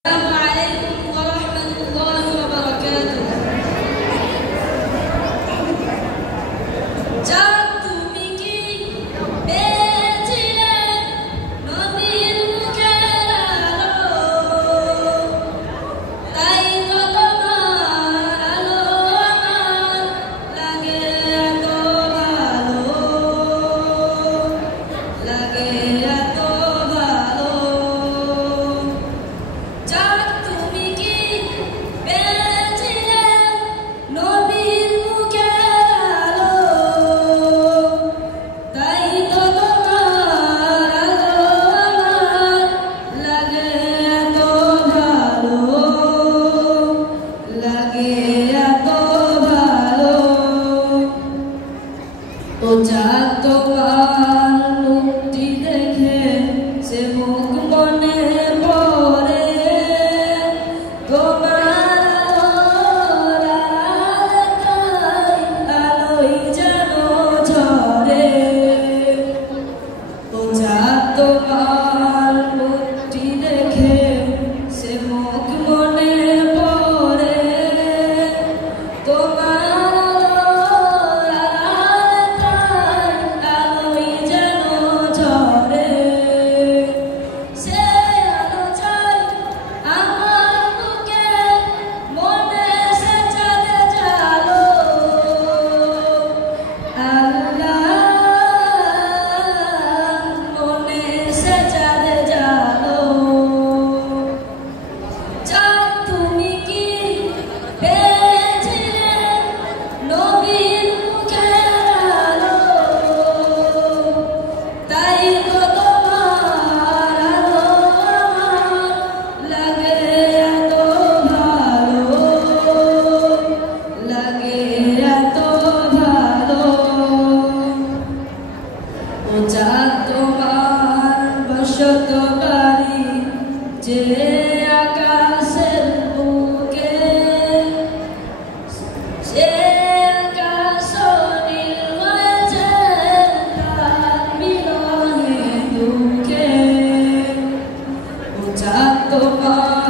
Assalamualaikum warahmatullahi wabarakatuh. চাঁদ তুমি কি পেয়েছিলে নবীর মুখের আলো, তাই তো তোমার আলো আমার লাগে এত ভালো, লাগে এত ভালো। চাঁদ তুমি কি পেয়েছিলে নবীর মুখের আলো, তাই তো তোমার আলো আমার লাগে এত ভালো, লাগে এত ভালো। ও চাঁদ তোমার মুক্তি দেখে সে মুখ মনে পড়ে, তোমার আলোর আড়ালে আলোই যেন ঝরে। ও চাঁদ তোমার মুক্তি দেখে সে মুখ মনে পড়ে, তোমার আলোর আড়ালে আলোই যেন ঝরে। সে আলো চাই আমার বুকে, মনে সে চাঁদের জালো, আল্লাহ মনে সে চাঁদের জালো। চাঁদ তুমি কি পেয়েছিলে নবীর মুখের আলো, তাই তো তোমার আলো আমার লাগে এত ভালো, লাগে এত ভালো। ও চাঁদ তোমার বসত বাড়ি যে আকাশের বুকে, সে আকাশ নীল হয়েছে তার মিলনে দুঃখে। ও চাঁদ তোমার